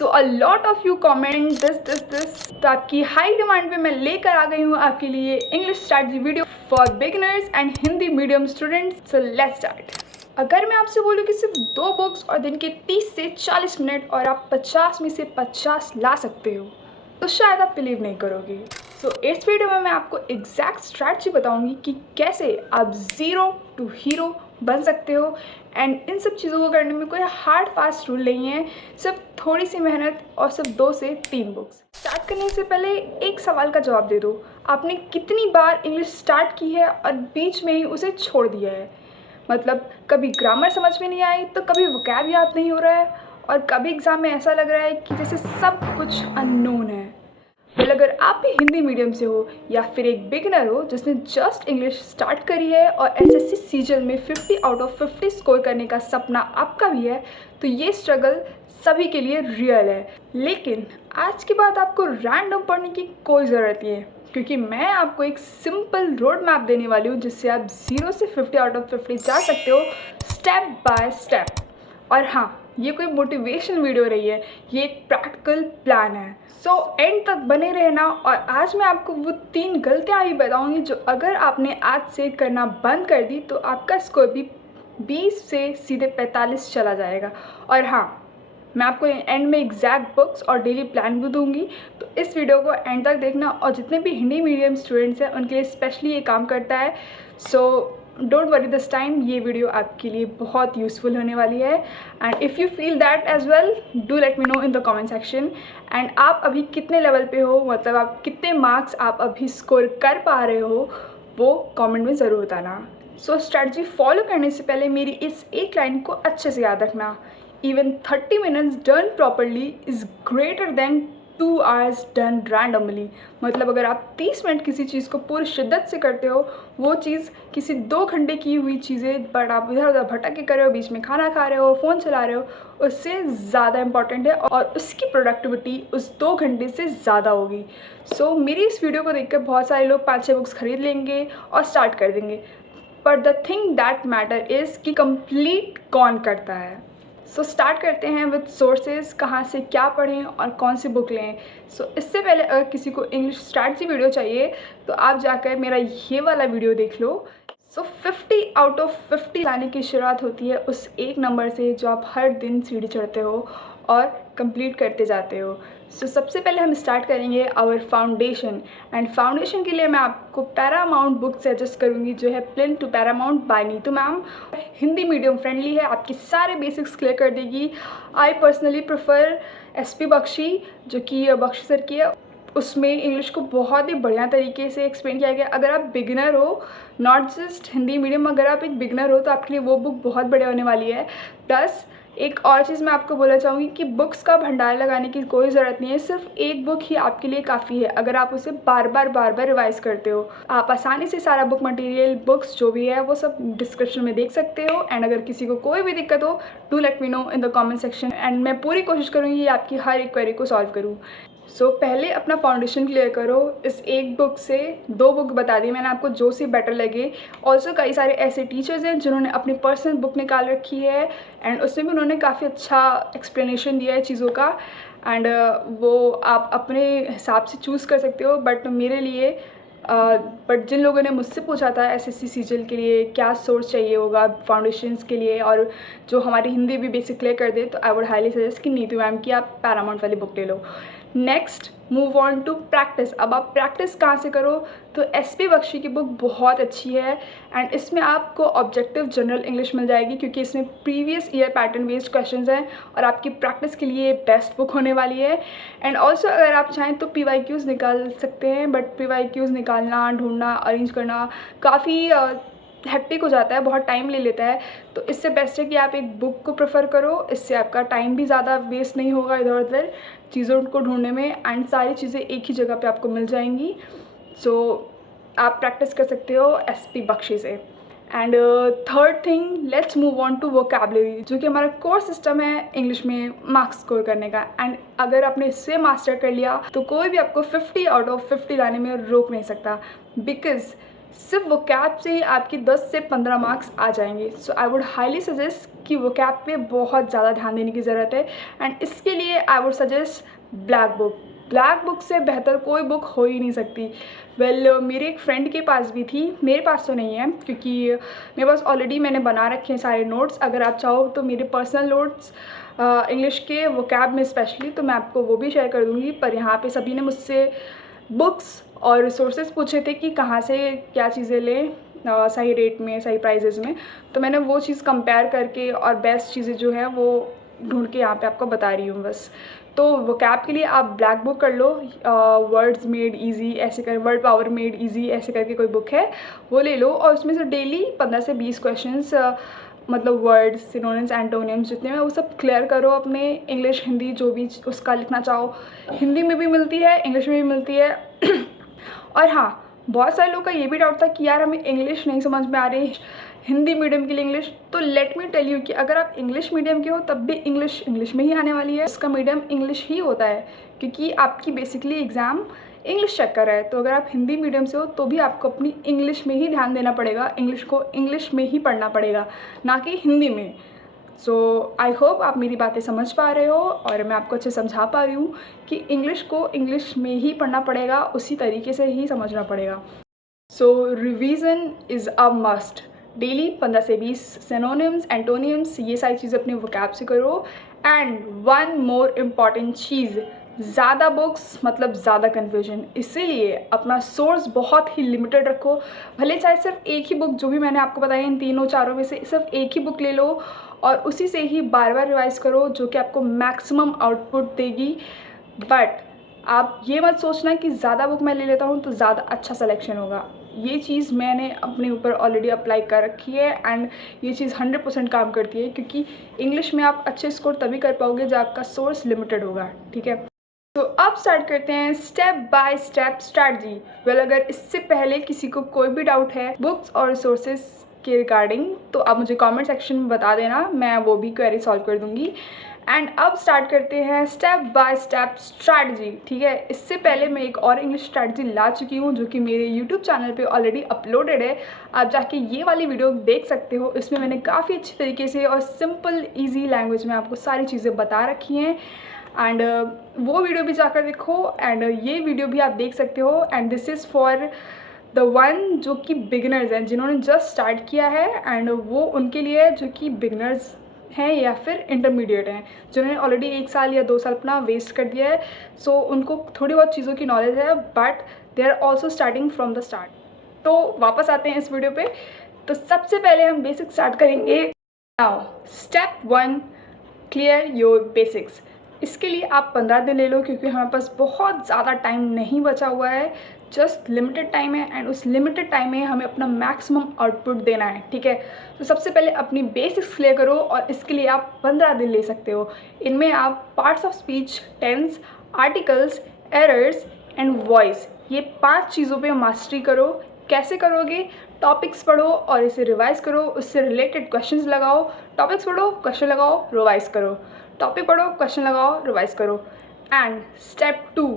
So a lot of you comment this, तो आपकी high demand पे मैं लेकर आ गई हूँ आपके लिए English strategy video for beginners and Hindi medium students. So let's start. अगर मैं आपसे बोलूँ कि सिर्फ 2 बुक्स और दिन के 30 से 40 मिनट और आप 50 में से 50 ला सकते हो तो शायद आप बिलीव नहीं करोगे। तो इस वीडियो में मैं आपको एग्जैक्ट स्ट्रैटेजी बताऊंगी कि कैसे आप ज़ीरो टू हीरो बन सकते हो। एंड इन सब चीज़ों को करने में कोई हार्ड फास्ट रूल नहीं है, सिर्फ थोड़ी सी मेहनत और सिर्फ 2 से 3 बुक्स। स्टार्ट करने से पहले एक सवाल का जवाब दे दो, आपने कितनी बार इंग्लिश स्टार्ट की है और बीच में ही उसे छोड़ दिया है। मतलब कभी ग्रामर समझ में नहीं आई तो कभी वोकैब याद नहीं हो रहा है और कभी एग्ज़ाम में ऐसा लग रहा है कि जैसे सब कुछ अननोन है। अगर आप भी हिंदी मीडियम से हो या फिर एक बिगिनर हो जिसने जस्ट इंग्लिश स्टार्ट करी है और एसएससी सीजल में 50 आउट ऑफ 50 स्कोर करने का सपना आपका भी है, तो ये स्ट्रगल सभी के लिए रियल है। लेकिन आज के बाद आपको रैंडम पढ़ने की कोई ज़रूरत नहीं है, क्योंकि मैं आपको एक सिंपल रोड मैप देने वाली हूँ जिससे आप 0 से 50 आउट ऑफ 50 जा सकते हो, स्टेप बाय स्टेप। और हाँ, ये कोई मोटिवेशन वीडियो रही है, ये एक प्रैक्टिकल प्लान है। सो एंड तक बने रहना। और आज मैं आपको वो 3 गलतियाँ भी बताऊंगी जो अगर आपने आज से करना बंद कर दी तो आपका स्कोर भी 20 से सीधे 45 चला जाएगा। और हाँ, मैं आपको एंड में एग्जैक्ट बुक्स और डेली प्लान भी दूंगी, तो इस वीडियो को एंड तक देखना। और जितने भी हिंदी मीडियम स्टूडेंट्स हैं उनके लिए स्पेशली ये काम करता है। So don't worry this time, ये वीडियो आपके लिए बहुत यूज़फुल होने वाली है। And if you feel that as well, do let me know in the comment section. And आप अभी कितने लेवल पे हो, मतलब आप कितने मार्क्स आप अभी स्कोर कर पा रहे हो, वो कमेंट में ज़रूर बताना। सो स्ट्रैटेजी फॉलो करने से पहले मेरी इस एक लाइन को अच्छे से याद रखना, even 30 minutes done properly is greater than 2 hours done randomly। मतलब अगर आप 30 मिनट किसी चीज़ को पूरी शिद्दत से करते हो, वो चीज़ किसी 2 घंटे की हुई चीज़ें बट आप इधर उधर भटक के कर रहे हो, बीच में खाना खा रहे हो, फ़ोन चला रहे हो, उससे ज़्यादा इंपॉर्टेंट है और उसकी प्रोडक्टिविटी उस 2 घंटे से ज़्यादा होगी। सो मेरी इस वीडियो को देखकर बहुत सारे लोग 5-6 बुक्स खरीद लेंगे और स्टार्ट कर देंगे, but the thing that matter is कि कंप्लीट कौन करता है। सो स्टार्ट करते हैं विद सोर्सेज, कहाँ से क्या पढ़ें और कौन सी बुक लें। सो इससे पहले अगर किसी को इंग्लिश स्ट्रैटेजी वीडियो चाहिए तो आप जाकर मेरा ये वाला वीडियो देख लो। सो 50 आउट ऑफ 50 लाने की शुरुआत होती है उस एक नंबर से जो आप हर दिन सीढ़ी चढ़ते हो और कंप्लीट करते जाते हो। सो सबसे पहले हम स्टार्ट करेंगे आवर फाउंडेशन। एंड फाउंडेशन के लिए मैं आपको पैरामाउंट बुक सजेस्ट करूँगी जो है plinth to paramount by Neetu ma'am. Hindi medium friendly है, आपके सारे बेसिक्स क्लियर कर देगी। I personally prefer SP Bakshi, जो कि बख्शी सर की है। उसमें इंग्लिश को बहुत ही बढ़िया तरीके से एक्सप्लेन किया गया। अगर आप बिगिनर हो, नॉट जस्ट हिंदी मीडियम, अगर आप एक बिगिनर हो तो आपके लिए वो बुक बहुत बढ़िया होने वाली है। प्लस एक और चीज़ मैं आपको बोलना चाहूँगी कि बुक्स का भंडार लगाने की कोई ज़रूरत नहीं है, सिर्फ एक बुक ही आपके लिए काफ़ी है अगर आप उसे बार बार रिवाइज करते हो। आप आसानी से सारा बुक मटेरियल, बुक्स जो भी है वो सब डिस्क्रिप्शन में देख सकते हो। एंड अगर किसी को कोई भी दिक्कत हो, do let me know in the comment section and मैं पूरी कोशिश करूँगी आपकी हर एक क्वेरी को सॉल्व करूँ। सो पहले अपना फाउंडेशन क्लियर करो। इस एक बुक से 2 बुक बता दी मैंने आपको जो सी बेटर लगे। ऑल्सो कई सारे ऐसे टीचर्स हैं जिन्होंने अपनी पर्सनल बुक निकाल रखी है एंड उसमें भी उन्होंने काफ़ी अच्छा एक्सप्लेनेशन दिया है चीज़ों का। एंड वो आप अपने हिसाब से चूज़ कर सकते हो। बट मेरे लिए बट जिन लोगों ने मुझसे पूछा था एसएससी सीजल के लिए क्या सोर्स चाहिए होगा फाउंडेशंस के लिए और जो हमारी हिंदी भी बेसिक क्लियर कर दे, तो आई वुड हाईली सजेस्ट कि नीतू मैम की आप पैरामाउंट वाली बुक ले लो। Next move on to practice. अब आप प्रैक्टिस कहाँ से करो, तो एसपी बख्शी की बुक बहुत अच्छी है एंड इसमें आपको ऑब्जेक्टिव जनरल इंग्लिश मिल जाएगी, क्योंकि इसमें previous year pattern based questions हैं और आपकी प्रैक्टिस के लिए बेस्ट बुक होने वाली है। एंड ऑल्सो अगर आप चाहें तो PYQs निकाल सकते हैं, बट PYQs निकालना, ढूंढना, अरेंज करना काफ़ी हेक्टिक हो जाता है, बहुत टाइम ले लेता है। तो इससे बेस्ट है कि आप एक बुक को प्रेफर करो, इससे आपका टाइम भी ज़्यादा वेस्ट नहीं होगा इधर उधर चीज़ों को ढूंढने में एंड सारी चीज़ें एक ही जगह पे आपको मिल जाएंगी। सो आप प्रैक्टिस कर सकते हो एसपी बख्शी से। And third thing, let's move on to vocabulary, जो कि हमारा कोर सिस्टम है इंग्लिश में मार्क्स स्कोर करने का। एंड अगर आपने इससे मास्टर कर लिया तो कोई भी आपको 50 आउट ऑफ 50 लाने में रोक नहीं सकता, बिकॉज सिर्फ वोकैब से ही आपकी 10 से 15 मार्क्स आ जाएंगे। सो आई वुड हाईली सजेस्ट इसकी वोकैब पे बहुत ज़्यादा ध्यान देने की ज़रूरत है। एंड इसके लिए I would suggest black book. Black book से बेहतर कोई बुक हो ही नहीं सकती। मेरे एक फ्रेंड के पास भी थी, मेरे पास तो नहीं है क्योंकि मेरे पास ऑलरेडी मैंने बना रखे हैं सारे नोट्स। अगर आप चाहो तो मेरे पर्सनल नोट्स इंग्लिश के वोकैब में स्पेशली, तो मैं आपको वो भी शेयर कर दूँगी। पर यहाँ पे सभी ने मुझसे बुक्स और रिसोर्सेज पूछे थे कि कहाँ से क्या चीज़ें लें सही रेट में, सही प्राइजेज़ में। तो मैंने वो चीज़ कंपेयर करके और बेस्ट चीज़ें जो है वो ढूंढ के यहाँ पे आपको बता रही हूँ बस। तो वोकैब के लिए आप ब्लैक बुक कर लो, वर्ड्स मेड इजी ऐसे कर, वर्ड पावर मेड इजी ऐसे करके कोई बुक है, वो ले लो। और उसमें से डेली 15 से 20 क्वेश्चंस मतलब वर्ड्स, सिनोनिम्स, एंटोनिम्स जितने हैं वो सब क्लियर करो अपने। इंग्लिश हिंदी जो भी उसका लिखना चाहो, हिंदी में भी मिलती है, इंग्लिश में भी मिलती है। और हाँ, बहुत सारे लोगों का ये भी डाउट था कि यार हमें इंग्लिश नहीं समझ में आ रही, हिंदी मीडियम के लिए इंग्लिश। तो लेट मी टेल यू कि अगर आप इंग्लिश मीडियम के हो तब भी इंग्लिश में ही आने वाली है। इसका मीडियम इंग्लिश ही होता है क्योंकि आपकी बेसिकली एग्ज़ाम इंग्लिश चेक कर रहा है। तो अगर आप हिंदी मीडियम से हो तो भी आपको अपनी इंग्लिश में ही ध्यान देना पड़ेगा, इंग्लिश को इंग्लिश में ही पढ़ना पड़ेगा, ना कि हिंदी में। सो आई होप आप मेरी बातें समझ पा रहे हो और मैं आपको अच्छे समझा पा रही हूँ कि इंग्लिश को इंग्लिश में ही पढ़ना पड़ेगा, उसी तरीके से ही समझना पड़ेगा। So revision is a must. Daily 15 से 20 सिनोनिम्स, एंटोनिम्स, ये सारी चीज़ें अपने वोकैब से करो। एंड वन मोर इम्पॉर्टेंट चीज़, ज़्यादा बुक्स मतलब ज़्यादा कन्फ्यूजन, इसीलिए अपना सोर्स बहुत ही लिमिटेड रखो। भले चाहे सिर्फ एक ही बुक, जो भी मैंने आपको बताया इन तीनों चारों में से सिर्फ एक ही बुक ले लो और उसी से ही बार बार रिवाइज करो, जो कि आपको मैक्सिमम आउटपुट देगी। बट आप ये मत सोचना कि ज़्यादा बुक मैं ले लेता हूँ तो ज़्यादा अच्छा सिलेक्शन होगा। ये चीज़ मैंने अपने ऊपर ऑलरेडी अप्लाई कर रखी है एंड ये चीज़ 100% काम करती है, क्योंकि इंग्लिश में आप अच्छे स्कोर तभी कर पाओगे जब आपका सोर्स लिमिटेड होगा। ठीक है, तो अब स्टार्ट करते हैं step by step strategy. Well, अगर इससे पहले किसी को कोई भी डाउट है बुक्स और रिसोर्सेज के रिगार्डिंग तो आप मुझे कमेंट सेक्शन में बता देना, मैं वो भी क्वेरी सॉल्व कर दूंगी। एंड अब स्टार्ट करते हैं स्टेप बाय स्टेप स्ट्रैटेजी। ठीक है, इससे पहले मैं एक और इंग्लिश स्ट्रैटेजी ला चुकी हूँ जो कि मेरे यूट्यूब चैनल पे ऑलरेडी अपलोडेड है, आप जाके ये वाली वीडियो देख सकते हो। इसमें मैंने काफ़ी अच्छी तरीके से और सिंपल ईजी लैंग्वेज में आपको सारी चीज़ें बता रखी हैं। एंड वो वीडियो भी जाकर देखो एंड ये वीडियो भी आप देख सकते हो। And this is for the one जो कि बिगिनर्स हैं, जिन्होंने जस्ट स्टार्ट किया है, एंड वो उनके लिए है जो कि बिगिनर्स हैं या फिर इंटरमीडिएट हैं, जिन्होंने ऑलरेडी 1 साल या 2 साल अपना वेस्ट कर दिया है। सो उनको थोड़ी बहुत चीज़ों की नॉलेज है but they are also starting from the start. तो वापस आते हैं इस वीडियो पे। तो सबसे पहले हम बेसिक स्टार्ट करेंगे। Now step 1, clear your basics. इसके लिए आप 15 दिन ले लो क्योंकि हमारे पास बहुत ज़्यादा टाइम नहीं बचा हुआ है, जस्ट लिमिटेड टाइम है एंड उस लिमिटेड टाइम में हमें अपना मैक्सिमम आउटपुट देना है। ठीक है, तो सबसे पहले अपनी बेसिक्स क्लियर करो और इसके लिए आप 15 दिन ले सकते हो। इनमें आप parts of speech, tense, articles, errors and voice, ये 5 चीज़ों पे मास्टरी करो। कैसे करोगे? टॉपिक्स पढ़ो और इसे रिवाइज़ करो, उससे रिलेटेड क्वेश्चंस लगाओ। टॉपिक्स पढ़ो, क्वेश्चन लगाओ, रिवाइज़ करो, टॉपिक पढ़ो, क्वेश्चन लगाओ, रिवाइज़ करो। एंड स्टेप 2,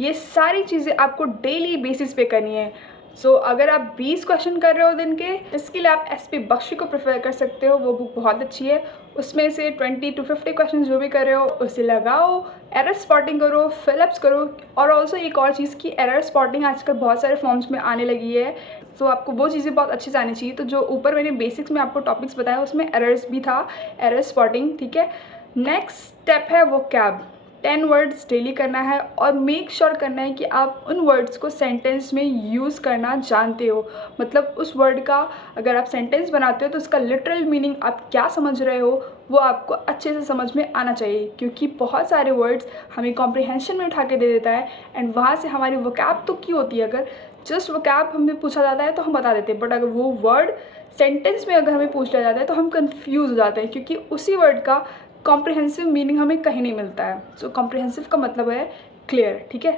ये सारी चीज़ें आपको डेली बेसिस पे करनी है। सो अगर आप 20 क्वेश्चन कर रहे हो दिन के, इसके लिए आप SP बख्शी को प्रेफर कर सकते हो, वो बुक बहुत अच्छी है। उसमें से 20 to 50 क्वेश्चन जो भी कर रहे हो उसे लगाओ, एरर स्पॉटिंग करो, फिलअप्स करो। और ऑल्सो एक और चीज़ की एरर स्पॉटिंग आजकल बहुत सारे फॉर्म्स में आने लगी है, तो आपको वो चीज़ें बहुत अच्छे से आनी चाहिए। तो जो ऊपर मैंने बेसिक्स में आपको टॉपिक्स बताया उसमें एरर्स भी था, एरर स्पॉटिंग। ठीक है, नेक्स्ट स्टेप है वोकैब। 10 वर्ड्स डेली करना है और मेक श्योर करना है कि आप उन वर्ड्स को सेंटेंस में यूज़ करना जानते हो। मतलब उस वर्ड का अगर आप सेंटेंस बनाते हो तो उसका लिटरल मीनिंग आप क्या समझ रहे हो वो आपको अच्छे से समझ में आना चाहिए, क्योंकि बहुत सारे वर्ड्स हमें कॉम्प्रिहेंशन में उठा के दे देता है एंड वहाँ से हमारी वोकैब तो की होती है। अगर जस्ट वोकैब हमें पूछा जाता है तो हम बता देते हैं, बट अगर वो वर्ड सेंटेंस में अगर हमें पूछ लिया जाता है तो हम कन्फ्यूज़ हो जाते हैं, क्योंकि उसी वर्ड का कॉम्प्रिहेंसिव मीनिंग हमें कहीं नहीं मिलता है। सो कॉम्प्रिहेंसिव का मतलब है क्लियर, ठीक है,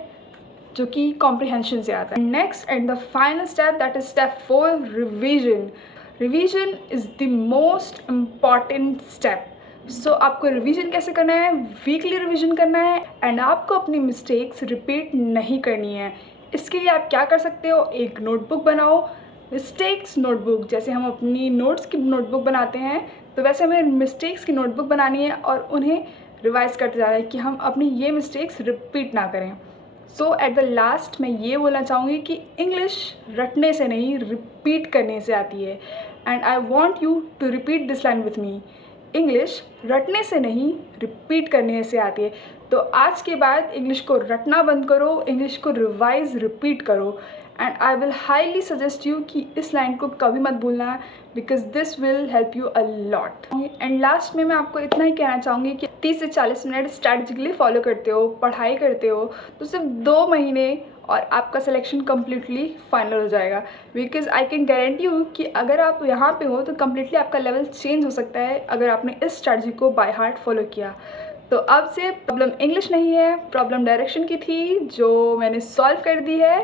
जो कि कॉम्प्रिहेंशन से आता है। Next and the final step, that is step 4, revision. Revision is the most important step. So आपको रिवीजन कैसे करना है? वीकली रिवीजन करना है एंड आपको अपनी मिस्टेक्स रिपीट नहीं करनी है। इसके लिए आप क्या कर सकते हो? एक नोटबुक बनाओ, मिस्टेक्स नोटबुक, जैसे हम अपनी नोट्स की नोटबुक बनाते हैं तो वैसे हमें मिस्टेक्स की नोटबुक बनानी है और उन्हें रिवाइज़ करते जाना है कि हम अपनी ये मिस्टेक्स रिपीट ना करें। सो एट द लास्ट मैं ये बोलना चाहूँगी कि इंग्लिश रटने से नहीं, रिपीट करने से आती है। And I want you to repeat this line with me. English रटने से नहीं, रिपीट करने से आती है। तो आज के बाद इंग्लिश को रटना बंद करो, इंग्लिश को रिवाइज रिपीट करो। And I will highly suggest you कि इस लाइन को कभी मत भूलना, because this will help you a lot. And last में मैं आपको इतना ही कहना चाहूँगी कि 30 से 40 मिनट स्ट्रैटेजिकली फॉलो करते हो, पढ़ाई करते हो, तो सिर्फ 2 महीने और आपका सिलेक्शन कम्प्लीटली फाइनल हो जाएगा। Because I can guarantee you कि अगर आप यहाँ पे हो तो कम्प्लीटली आपका लेवल चेंज हो सकता है अगर आपने इस स्ट्रैटेजी को बाय हार्ट फॉलो किया। तो अब से प्रॉब्लम इंग्लिश नहीं है, प्रॉब्लम डायरेक्शन की थी, जो मैंने सॉल्व कर दी है।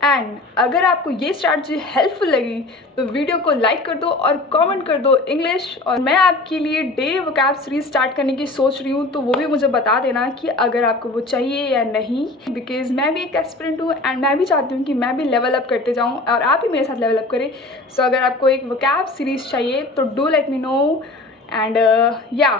एंड अगर आपको ये स्ट्रैटेजी हेल्पफुल लगी तो वीडियो को लाइक कर दो और कमेंट कर दो इंग्लिश। और मैं आपके लिए डेली वोकैब सीरीज स्टार्ट करने की सोच रही हूँ, तो वो भी मुझे बता देना कि अगर आपको वो चाहिए या नहीं, बिकॉज मैं भी एक एस्पिरेंट हूँ एंड मैं भी चाहती हूँ कि मैं भी लेवल अप करते जाऊँ और आप भी मेरे साथ लेवल अप करें। सो अगर आपको एक वोकैब सीरीज चाहिए तो do let me no. And या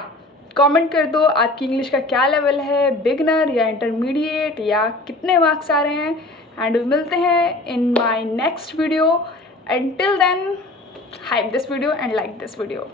कमेंट कर दो आपकी इंग्लिश का क्या लेवल है, बिगनर या इंटरमीडिएट, या कितने मार्क्स आ रहे हैं। एंड मिलते हैं in my next video. Until then, hype this video and like this video.